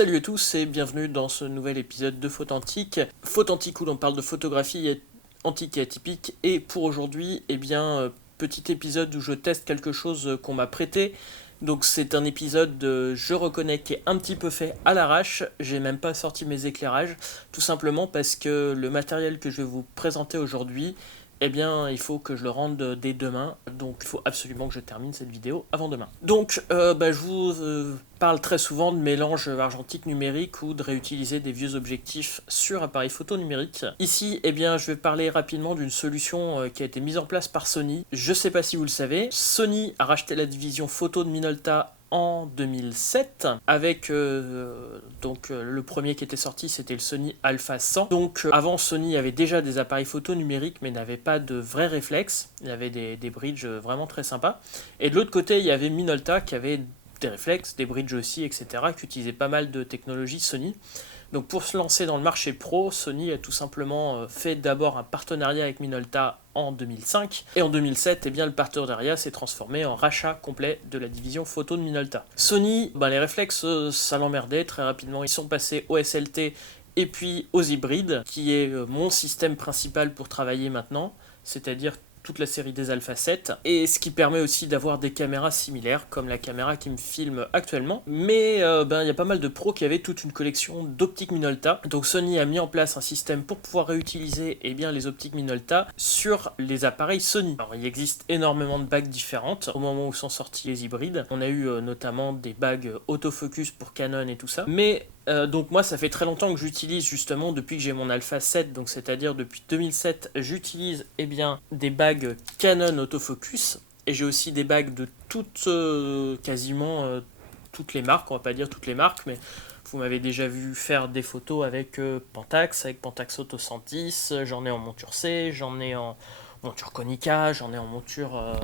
Salut à tous et bienvenue dans ce nouvel épisode de Faute Antique. Faute Antique où l'on parle de photographie antique et atypique. Et pour aujourd'hui, petit épisode où je teste quelque chose qu'on m'a prêté. Donc c'est un épisode, je reconnais, qui est un petit peu fait à l'arrache. J'ai même pas sorti mes éclairages, tout simplement parce que le matériel que je vais vous présenter aujourd'hui, il faut que je le rende dès demain, donc il faut absolument que je termine cette vidéo avant demain. Donc, je vous parle très souvent de mélange argentique numérique ou de réutiliser des vieux objectifs sur appareil photo numérique. Ici, je vais parler rapidement d'une solution qui a été mise en place par Sony. Je sais pas si vous le savez, Sony a racheté la division photo de Minolta en 2007 avec le premier qui était sorti, c'était le Sony Alpha 100. Donc avant, Sony avait déjà des appareils photo numériques mais n'avait pas de vrais réflexes. Il y avait des bridges vraiment très sympas, et de l'autre côté il y avait Minolta qui avait des réflexes, des bridges aussi, etc., qui utilisaient pas mal de technologies Sony. Donc pour se lancer dans le marché pro, Sony a tout simplement fait d'abord un partenariat avec Minolta en 2005, et en 2007, le partenariat s'est transformé en rachat complet de la division photo de Minolta. Sony, les réflexes, ça l'emmerdait très rapidement, ils sont passés au SLT et puis aux hybrides, qui est mon système principal pour travailler maintenant, c'est-à-dire toute la série des Alpha 7, et ce qui permet aussi d'avoir des caméras similaires, comme la caméra qui me filme actuellement. Mais il y a pas mal de pros qui avaient toute une collection d'optiques Minolta, donc Sony a mis en place un système pour pouvoir réutiliser les optiques Minolta sur les appareils Sony. Alors il existe énormément de bagues différentes, au moment où sont sortis les hybrides. On a eu notamment des bagues autofocus pour Canon et tout ça, mais donc moi ça fait très longtemps que j'utilise, justement depuis que j'ai mon Alpha 7, donc c'est-à-dire depuis 2007, j'utilise des bagues Canon autofocus, et j'ai aussi des bagues de quasiment toutes les marques, on va pas dire toutes les marques, mais vous m'avez déjà vu faire des photos avec Pentax Auto 110, j'en ai en monture C, j'en ai en monture Konica, j'en ai en monture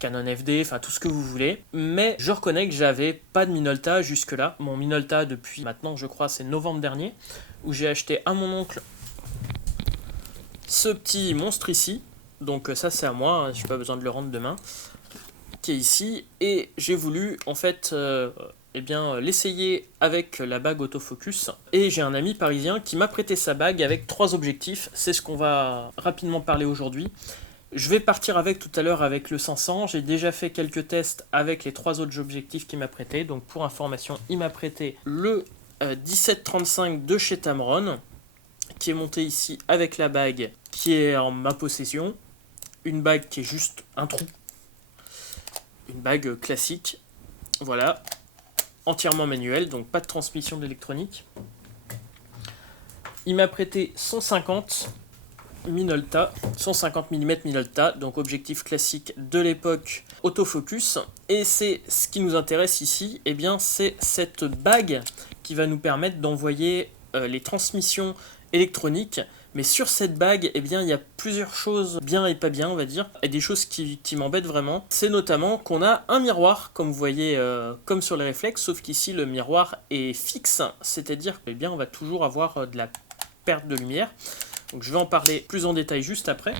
Canon FD, enfin tout ce que vous voulez. Mais je reconnais que j'avais pas de Minolta jusque-là. Mon Minolta depuis maintenant, je crois, c'est novembre dernier, où j'ai acheté à mon oncle ce petit monstre ici. Donc ça c'est à moi, j'ai pas besoin de le rendre demain, qui est ici. Et j'ai voulu en fait l'essayer avec la bague autofocus. Et j'ai un ami parisien qui m'a prêté sa bague avec 3 objectifs. C'est ce qu'on va rapidement parler aujourd'hui. Je vais partir avec tout à l'heure avec le 500, j'ai déjà fait quelques tests avec les 3 autres objectifs qu'il m'a prêté. Donc pour information, il m'a prêté le 17-35 de chez Tamron, qui est monté ici avec la bague qui est en ma possession. Une bague qui est juste un trou. Une bague classique, voilà, entièrement manuelle, donc pas de transmission d'électronique. Il m'a prêté 150 Minolta, 150 mm Minolta, donc objectif classique de l'époque autofocus. Et c'est ce qui nous intéresse ici, c'est cette bague qui va nous permettre d'envoyer les transmissions électroniques. Mais sur cette bague, il y a plusieurs choses bien et pas bien, on va dire, et des choses qui m'embêtent vraiment. C'est notamment qu'on a un miroir, comme vous voyez, comme sur les réflexes, sauf qu'ici le miroir est fixe, c'est-à-dire on va toujours avoir de la perte de lumière. Donc je vais en parler plus en détail juste après.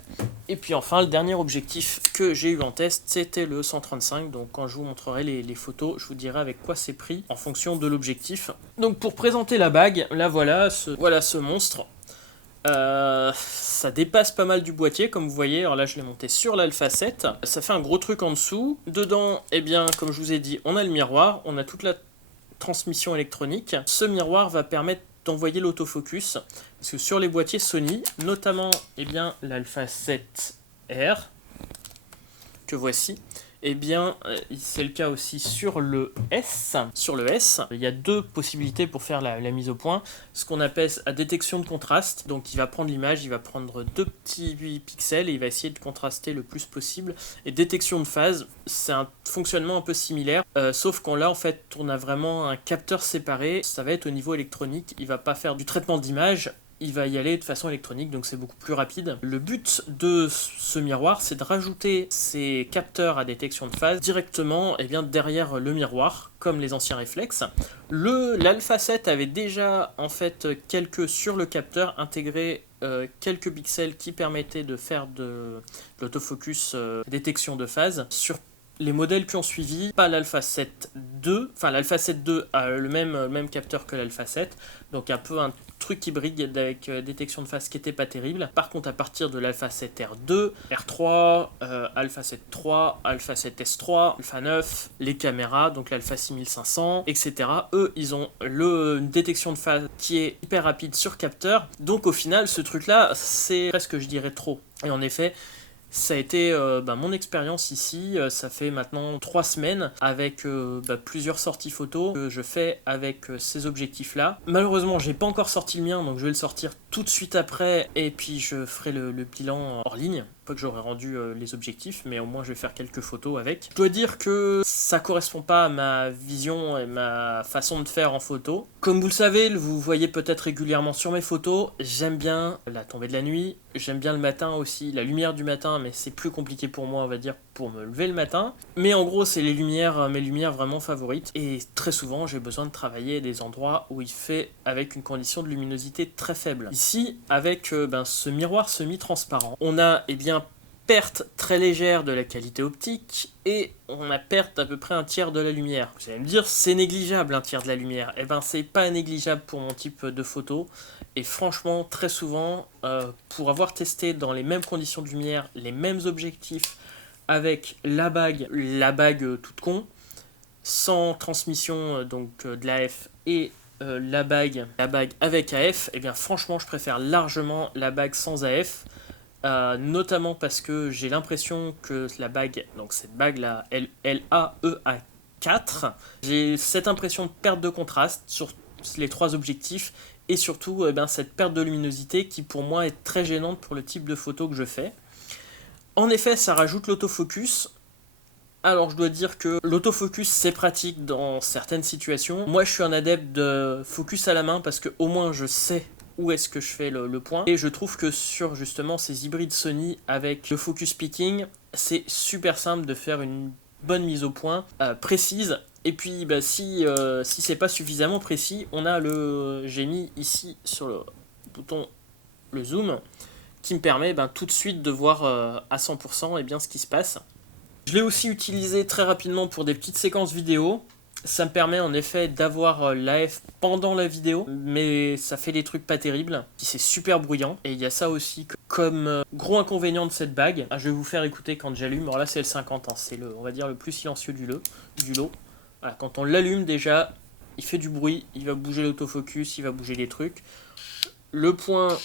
Et puis enfin, le dernier objectif que j'ai eu en test, c'était le 135. Donc quand je vous montrerai les photos, je vous dirai avec quoi c'est pris en fonction de l'objectif. Donc pour présenter la bague, là voilà ce monstre. Ça dépasse pas mal du boîtier, comme vous voyez. Alors là je l'ai monté sur l'Alpha 7. Ça fait un gros truc en dessous. Dedans, comme je vous ai dit, on a le miroir, on a toute la transmission électronique. Ce miroir va permettre d'envoyer l'autofocus, parce que sur les boîtiers Sony, notamment l'Alpha 7R que voici, c'est le cas aussi sur le S. Sur le S, il y a 2 possibilités pour faire la mise au point. Ce qu'on appelle la détection de contraste. Donc il va prendre l'image, il va prendre 2 petits pixels et il va essayer de contraster le plus possible. Et détection de phase, c'est un fonctionnement un peu similaire, sauf qu'on là en fait on a vraiment un capteur séparé. Ça va être au niveau électronique, il va pas faire du traitement d'image, il va y aller de façon électronique, donc c'est beaucoup plus rapide. Le but de ce miroir, c'est de rajouter ces capteurs à détection de phase directement derrière le miroir, comme les anciens réflexes. L'Alpha 7 avait déjà en fait sur le capteur intégré quelques pixels qui permettaient de faire de l'autofocus détection de phase. Sur Les modèles qui ont suivi, pas l'Alpha 7 II, enfin l'Alpha 7 II a le même capteur que l'Alpha 7, donc un peu un truc hybride avec détection de face qui était pas terrible. Par contre, à partir de l'Alpha 7 R2, R3, Alpha 7 III, Alpha 7 S3, Alpha 9, les caméras, donc l'Alpha 6500, etc. Eux, ils ont une détection de face qui est hyper rapide sur capteur, donc au final, ce truc-là, c'est presque, je dirais, trop. Et en effet, ça a été mon expérience ici. Ça fait maintenant 3 semaines avec plusieurs sorties photos que je fais avec ces objectifs-là. Malheureusement, j'ai pas encore sorti le mien, donc je vais le sortir tout de suite après et puis je ferai le bilan hors ligne. Pas que j'aurai rendu les objectifs, mais au moins je vais faire quelques photos avec. Je dois dire que ça correspond pas à ma vision et ma façon de faire en photo. Comme vous le savez, vous voyez peut-être régulièrement sur mes photos, j'aime bien la tombée de la nuit, j'aime bien le matin aussi, la lumière du matin, mais c'est plus compliqué pour moi, on va dire, pour me lever le matin. Mais en gros, c'est mes lumières vraiment favorites. Et très souvent, j'ai besoin de travailler des endroits où il fait avec une condition de luminosité très faible. Ici, avec ce miroir semi-transparent, on a perte très légère de la qualité optique et on a perte d'à peu près un tiers de la lumière. Vous allez me dire, c'est négligeable un tiers de la lumière. Eh ben, c'est pas négligeable pour mon type de photo. Et franchement, très souvent, pour avoir testé dans les mêmes conditions de lumière, les mêmes objectifs, avec la bague toute con, sans transmission de l'AF et la bague avec AF, et bien franchement, je préfère largement la bague sans AF. Notamment parce que j'ai l'impression que la bague, donc cette bague là, LAEA4, j'ai cette impression de perte de contraste sur les 3 objectifs et surtout cette perte de luminosité qui pour moi est très gênante pour le type de photo que je fais. En effet, ça rajoute l'autofocus. Alors je dois dire que l'autofocus c'est pratique dans certaines situations. Moi je suis un adepte de focus à la main parce que au moins je sais où est-ce que je fais le point. Et je trouve que sur justement ces hybrides Sony avec le focus picking, c'est super simple de faire une bonne mise au point précise. Et puis si c'est pas suffisamment précis, on a j'ai mis ici sur le bouton le zoom qui me permet tout de suite de voir à 100% ce qui se passe. Je l'ai aussi utilisé très rapidement pour des petites séquences vidéo. Ça me permet en effet d'avoir l'AF pendant la vidéo, mais ça fait des trucs pas terribles, c'est super bruyant. Et il y a ça aussi comme gros inconvénient de cette bague. Je vais vous faire écouter quand j'allume. Alors là c'est le 50, c'est on va dire le plus silencieux du lot. Voilà, quand on l'allume déjà, il fait du bruit, il va bouger l'autofocus, il va bouger des trucs. Le point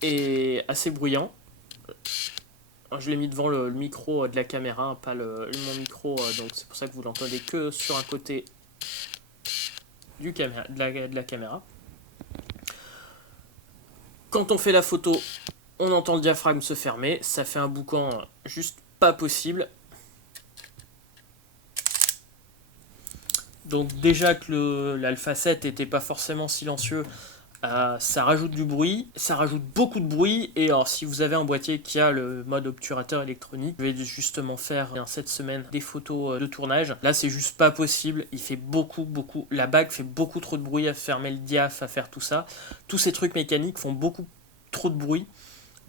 est assez bruyant. Je l'ai mis devant le micro de la caméra, pas mon micro, donc c'est pour ça que vous l'entendez que sur un côté de la caméra. Quand on fait la photo, on entend le diaphragme se fermer, ça fait un boucan juste pas possible. Donc déjà que l'Alpha 7 n'était pas forcément silencieux, ça rajoute du bruit, ça rajoute beaucoup de bruit. Et alors si vous avez un boîtier qui a le mode obturateur électronique, je vais justement faire cette semaine des photos de tournage. Là c'est juste pas possible, il fait beaucoup, la bague fait beaucoup trop de bruit à fermer le diaph, à faire tout ça. Tous ces trucs mécaniques font beaucoup trop de bruit.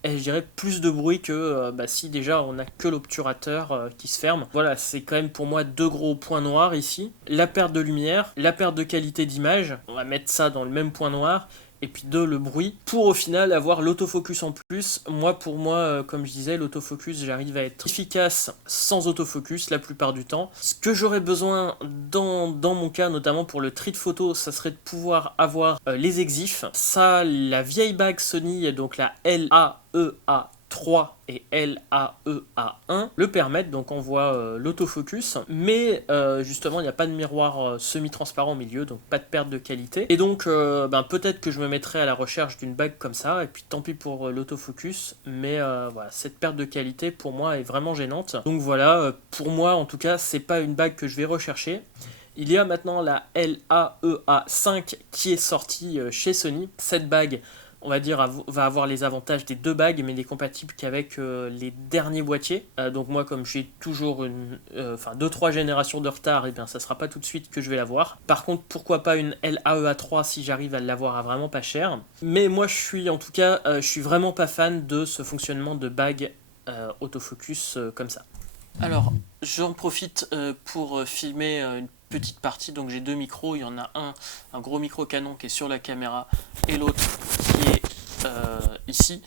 Et je dirais plus de bruit que si déjà on n'a que l'obturateur qui se ferme. Voilà, c'est quand même pour moi 2 gros points noirs ici. La perte de lumière, la perte de qualité d'image, on va mettre ça dans le même point noir. Et puis 2, le bruit, pour au final avoir l'autofocus en plus. Pour moi, comme je disais, l'autofocus, j'arrive à être efficace sans autofocus la plupart du temps. Ce que j'aurais besoin dans mon cas, notamment pour le tri de photos, ça serait de pouvoir avoir les exifs. Ça, la vieille bague Sony, donc la LAEA3 et LAEA1 le permettent, donc on voit l'autofocus, mais justement il n'y a pas de miroir semi-transparent au milieu, donc pas de perte de qualité. Et donc peut-être que je me mettrai à la recherche d'une bague comme ça, et puis tant pis pour l'autofocus, mais voilà, cette perte de qualité pour moi est vraiment gênante. Donc voilà, pour moi en tout cas c'est pas une bague que je vais rechercher. Il y a maintenant la LAEA5 qui est sortie chez Sony. Cette bague, on va dire, va avoir les avantages des 2 bagues, mais n'est compatible qu'avec les derniers boîtiers. Donc moi, comme j'ai toujours 2-3 générations de retard, et bien ça sera pas tout de suite que je vais l'avoir. Par contre, pourquoi pas une LAEA3 si j'arrive à l'avoir à vraiment pas cher. Mais moi, je suis vraiment pas fan de ce fonctionnement de bague autofocus comme ça. Alors, J'en profite pour filmer une petite partie. Donc j'ai deux micros. Il y en a un gros micro Canon qui est sur la caméra et l'autre qui est ici.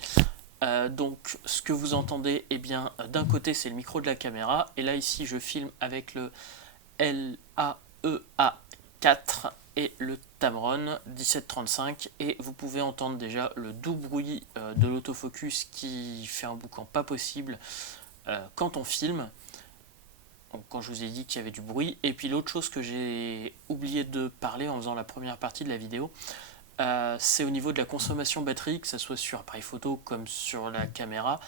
Donc ce que vous entendez, eh bien d'un côté c'est le micro de la caméra et là ici je filme avec le LAEA4 et le Tamron 1735 et vous pouvez entendre déjà le doux bruit de l'autofocus qui fait un boucan pas possible quand on filme. Donc, quand je vous ai dit qu'il y avait du bruit. Et puis l'autre chose que j'ai oublié de parler en faisant la première partie de la vidéo, c'est au niveau de la consommation batterie, que ce soit sur appareil photo comme sur la caméra.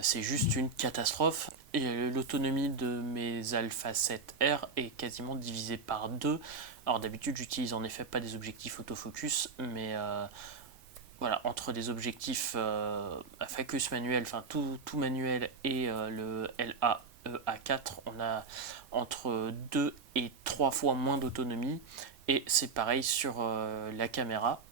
C'est juste une catastrophe. Et l'autonomie de mes Alpha 7R est quasiment divisée par deux. Alors d'habitude j'utilise en effet pas des objectifs autofocus, mais voilà, entre des objectifs à focus manuel, enfin tout manuel et le LAEA4, on a entre 2 et 3 fois moins d'autonomie. Et c'est pareil sur la caméra,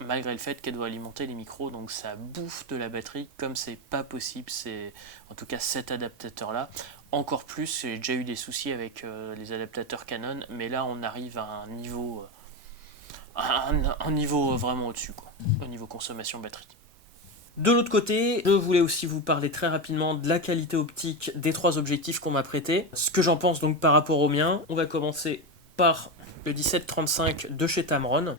malgré le fait qu'elle doit alimenter les micros, donc ça bouffe de la batterie comme c'est pas possible, c'est en tout cas cet adaptateur là. Encore plus, j'ai déjà eu des soucis avec les adaptateurs Canon, mais là on arrive à un niveau vraiment au-dessus, quoi, au niveau consommation batterie. De l'autre côté, je voulais aussi vous parler très rapidement de la qualité optique des trois objectifs qu'on m'a prêtés. Ce que j'en pense donc par rapport au mien. On va commencer par le 17-35 de chez Tamron.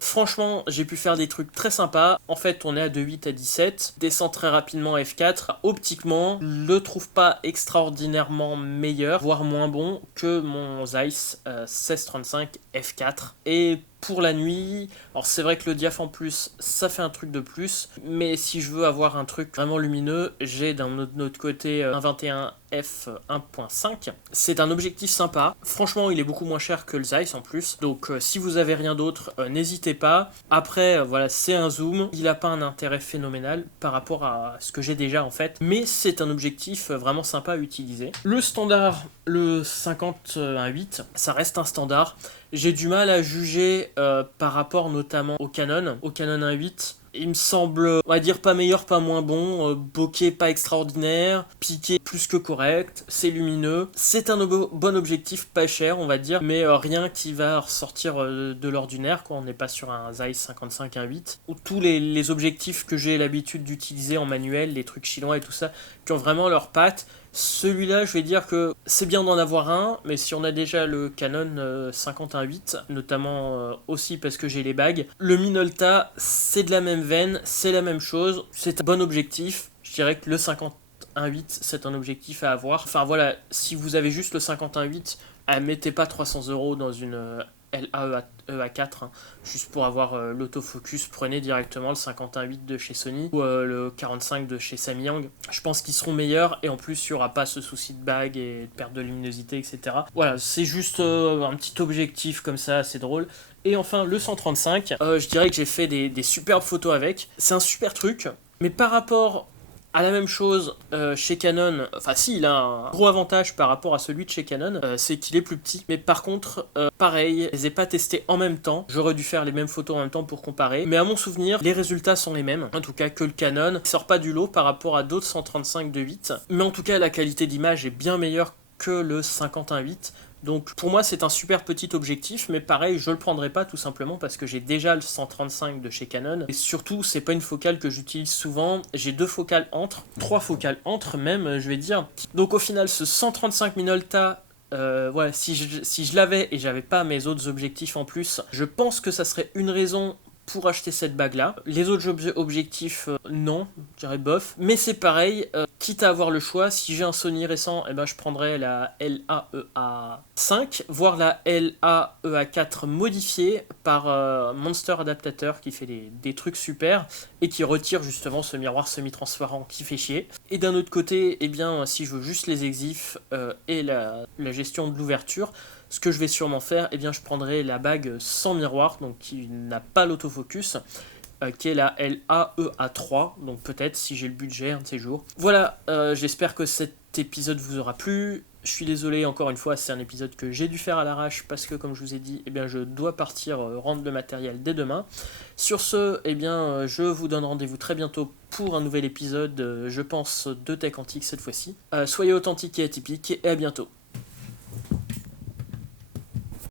Franchement, j'ai pu faire des trucs très sympas. En fait, on est à de 8 à 17. Descend très rapidement à F4. Optiquement, je le trouve pas extraordinairement meilleur, voire moins bon que mon Zeiss 1635 F4. Et pour la nuit, alors c'est vrai que le diaph en plus, ça fait un truc de plus. Mais si je veux avoir un truc vraiment lumineux, j'ai d'un autre côté un 21 f 1.5. C'est un objectif sympa. Franchement, il est beaucoup moins cher que le Zeiss en plus. Donc si vous avez rien d'autre, n'hésitez pas. Après, voilà, c'est un zoom. Il n'a pas un intérêt phénoménal par rapport à ce que j'ai déjà en fait. Mais c'est un objectif vraiment sympa à utiliser. Le standard, le 50-1.8, ça reste un standard. J'ai du mal à juger par rapport notamment au Canon 1.8. Il me semble, on va dire, pas meilleur, pas moins bon, bokeh pas extraordinaire, piqué plus que correct, c'est lumineux. C'est un bon objectif pas cher, on va dire, mais rien qui va ressortir de l'ordinaire, quoi. On n'est pas sur un Zeiss 55 1.8. Ou tous les objectifs que j'ai l'habitude d'utiliser en manuel, les trucs chinois et tout ça, qui ont vraiment leurs pattes. Celui-là, je vais dire que c'est bien d'en avoir un, mais si on a déjà le Canon 50-1.8, notamment aussi parce que j'ai les bagues, le Minolta, c'est de la même veine, c'est la même chose, c'est un bon objectif. Je dirais que le 50-1.8, c'est un objectif à avoir. Enfin voilà, si vous avez juste le 50-1.8, mettez pas 300 € dans une LAEA4, hein, juste pour avoir l'autofocus. Prenez directement le 51.8 de chez Sony ou le 45 de chez Samyang. Je pense qu'ils seront meilleurs et en plus il n'y aura pas ce souci de bague et de perte de luminosité, etc. Voilà, c'est juste un petit objectif comme ça, c'est drôle. Et enfin le 135, je dirais que j'ai fait des superbes photos avec. C'est un super truc, mais par rapport à la même chose chez Canon, enfin si, il a un gros avantage par rapport à celui de chez Canon, c'est qu'il est plus petit. Mais par contre, pareil, je les ai pas testés en même temps. J'aurais dû faire les mêmes photos en même temps pour comparer. Mais à mon souvenir, les résultats sont les mêmes. En tout cas que le Canon. Il sort pas du lot par rapport à d'autres 135 de 8. Mais en tout cas, la qualité d'image est bien meilleure que le 51.8. Donc pour moi c'est un super petit objectif, mais pareil je le prendrai pas tout simplement parce que j'ai déjà le 135 de chez Canon et surtout c'est pas une focale que j'utilise souvent. J'ai deux focales entre, trois focales entre même, je vais dire. Donc au final ce 135 Minolta, voilà, si je l'avais et j'avais pas mes autres objectifs en plus, je pense que ça serait une raison pour acheter cette bague là. Les autres objectifs, non, je dirais bof. Mais c'est pareil, quitte à avoir le choix, si j'ai un Sony récent, eh ben, je prendrais la LAEA5, voire la LAEA4 modifiée par Monster Adaptateur qui fait des trucs super et qui retire justement ce miroir semi-transparent qui fait chier. Et d'un autre côté, eh bien, si je veux juste les exifs et la gestion de l'ouverture, ce que je vais sûrement faire, eh bien, je prendrai la bague sans miroir, donc qui n'a pas l'autofocus, qui est la LAEA3, donc peut-être si j'ai le budget un de ces jours. Voilà, j'espère que cet épisode vous aura plu. Je suis désolé, encore une fois, c'est un épisode que j'ai dû faire à l'arrache parce que, comme je vous ai dit, eh bien, je dois partir rendre le matériel dès demain. Sur ce, eh bien, je vous donne rendez-vous très bientôt pour un nouvel épisode, je pense, de Tech Antique cette fois-ci. Soyez authentiques et atypiques et à bientôt.